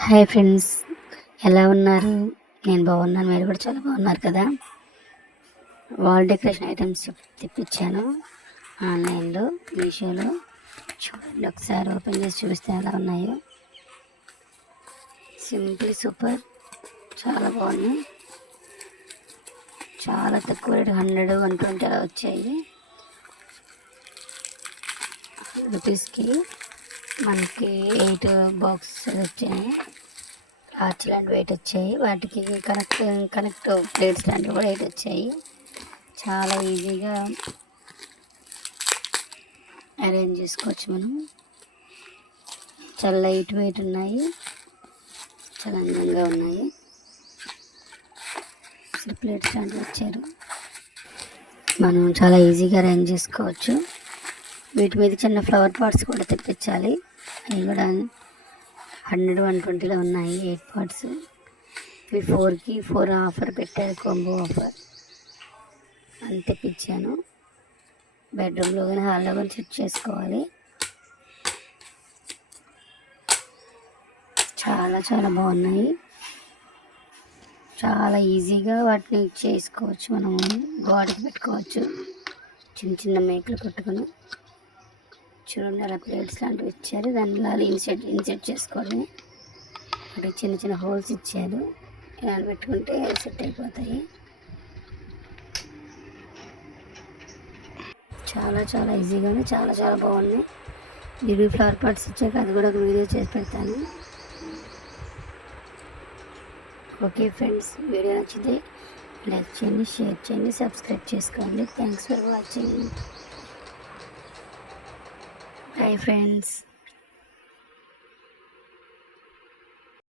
Hi friends, ఎలా ఉన్నారు? నేను బాగున్నాను, మీరు కూడా చాలా బాగున్నారు కదా. వాల్ డెకరేషన్ ఐటమ్స్ తెప్పించాను ఆన్లైన్లో, మీషోలో. చూడండి, ఒకసారి ఓపెన్ చేసి చూస్తే ఎలా ఉన్నాయో. సింపుల్ సూపర్, చాలా బాగున్నాయి. చాలా తక్కువ రేటు, 100, 120 అలా వచ్చాయి. రూపీస్కి మనకి 8 బాక్సెస్ వచ్చాయి. ఆర్చ్ లాంటి వెయిట్ వచ్చాయి. వాటికి కనెక్ట్ ప్లేట్స్ లాంటివి కూడా 8 వచ్చాయి. చాలా ఈజీగా అరేంజ్ చేసుకోవచ్చు మనం. చాలా లైట్ వెయిట్ ఉన్నాయి, చాలా అందంగా ఉన్నాయి. అసలు ప్లేట్స్ లాంటివి వచ్చారు, మనం చాలా ఈజీగా అరేంజ్ చేసుకోవచ్చు. వీటి మీద చిన్న ఫ్లవర్ పాట్స్ కూడా తెప్పించాలి. అవి కూడా 100, 120లో ఉన్నాయి 8 పాట్స్. ఇవి 4కి 4 ఆఫర్ పెట్టారు, కాంబో ఆఫర్. అని తెప్పించాను. బెడ్రూమ్లో కానీ హాల్లో కానీ సెట్ చేసుకోవాలి. చాలా చాలా బాగున్నాయి. చాలా ఈజీగా వాటిని చేసుకోవచ్చు. మనం గోడకి పెట్టుకోవచ్చు, చిన్న చిన్న మేకలు కొట్టుకొని. చూడండి, అలా ప్లేట్స్ లాంటివి ఇచ్చారు, దానిలో అలా ఇన్సెట్ చేసుకోవడమే. అక్కడ చిన్న చిన్న హోల్స్ ఇచ్చారు, ఇలా పెట్టుకుంటే సెట్ అయిపోతాయి. చాలా చాలా ఈజీగానే చాలా చాలా బాగున్నాయి. మీరు ఫ్లవర్ పాట్స్ ఇచ్చాక అది కూడా ఒక వీడియో చేసి పెడతాను. ఓకే ఫ్రెండ్స్, వీడియో నచ్చితే లైక్ చేయండి, షేర్ చేయండి, సబ్స్క్రైబ్ చేసుకోండి. Thanks for watching. Bye friends.